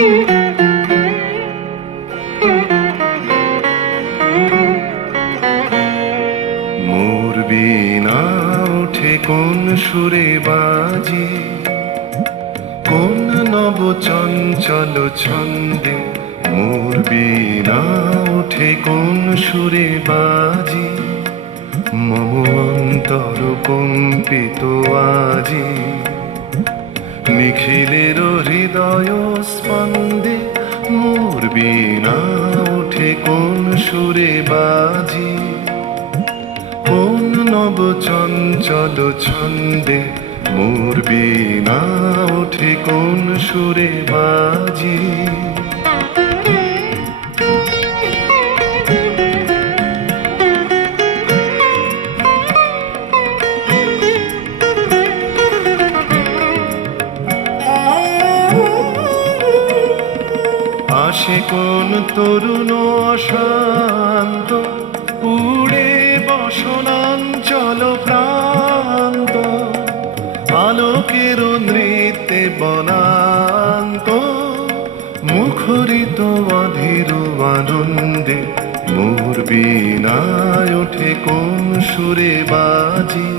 মোর বীণা ওঠে কোন সুরে বাজে, কোন নব চঞ্চল ছন্দে। মোর বীণা ওঠে কোন সুরে বাজে, মম অন্তর কম্পিত আজি। নিখিলের হৃদয় স্পন্দে মোর বীণা ওঠে কোন সুরে বাজে, কোন নব চঞ্চল ছন্দে। মোর বীণা ওঠে কোন সুরে বাজে। আসে কোন তরুণ অশান্ত, উড়ে বসনাঞ্চল প্রান্ত। আলোকের নৃত্যে বনান্ত, মুখরিত অধীর আনন্দে। মোর বীণায় ওঠে কোন সুরে বাজে,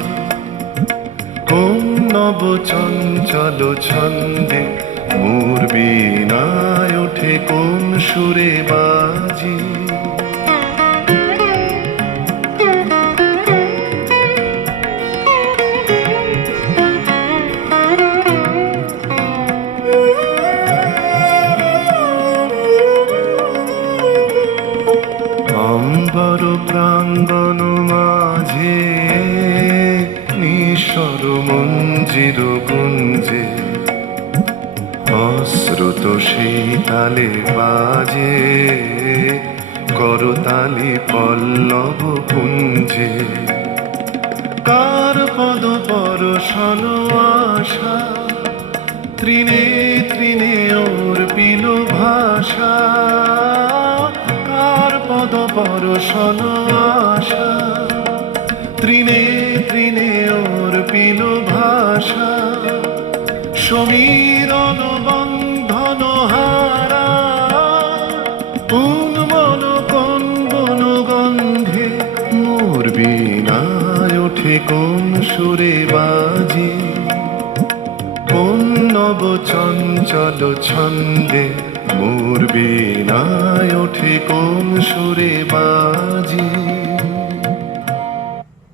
কোন নব চঞ্চল ছন্দে। মোর বীণায় ওঠে কোন সুরে বাজে। অম্বর প্রাঙ্গণ মাঝে নিঃস্বর মঞ্জির গুঞ্জে, অশ্রুত সেই তালে বাজে করতালি পল্লব কুঞ্জে। কার পদ পরশন আশা, তৃণে তৃণে ওর পিল ভাষা। কার পদ পরশন আশা, তৃণে তৃণে ওর পিল ভাষা। সমীরণ বন্ধন হারা, উন্মন কোন বন গন্ধে। মোর বীণায় ওঠে কোন সুরে বাজে, কোন নব চঞ্চল ছন্দে। মোর বীণায় ওঠে কোন সুরে বাজে।